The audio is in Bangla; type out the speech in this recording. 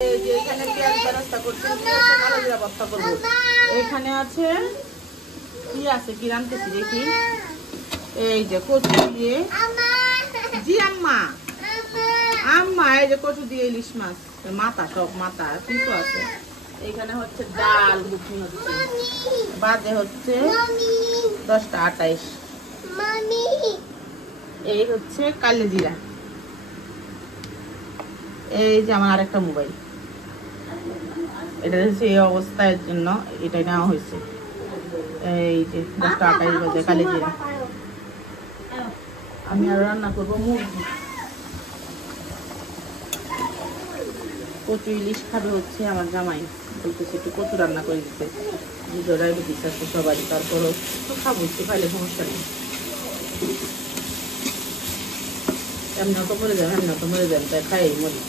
এখানে পেঁয়াজ বেরেস্তা করছি, কালো জিরা ভর্তা করবো। এখানে আছে কি আছে কি রান্তেছি দেখি। এই যে কচু দিয়ে, জি আম্মা আম্মা, এই যে কচু দিয়ে ইলিশ মাছ মাথা, সব মাথা কিছু আছে। এখানে হচ্ছে ডাল ঘুগনি হচ্ছে, বাজে হচ্ছে 10টা 28। এই হচ্ছে কালো জিরা। এই যে আমার আরেকটা মোবাইল, এটা হচ্ছে এই অবস্থার জন্য এটাই নেওয়া হয়েছে। এই যে 10টা 28 বাজে কালো জিরা। আমি আর রান্না করবো মুরগি, কচু ইলিশ খাবে হচ্ছে আমার জামাই, বলতেছে একটু কচু রান্না করে দিতে। ডায়াবেটিস আছে সবারই, তারপরও তো খাবো, একটু খাইলে সমস্যা নেই। এমনি তো মরে যাবে, এমনি তো মরে যাবে, তাই খাই মরি।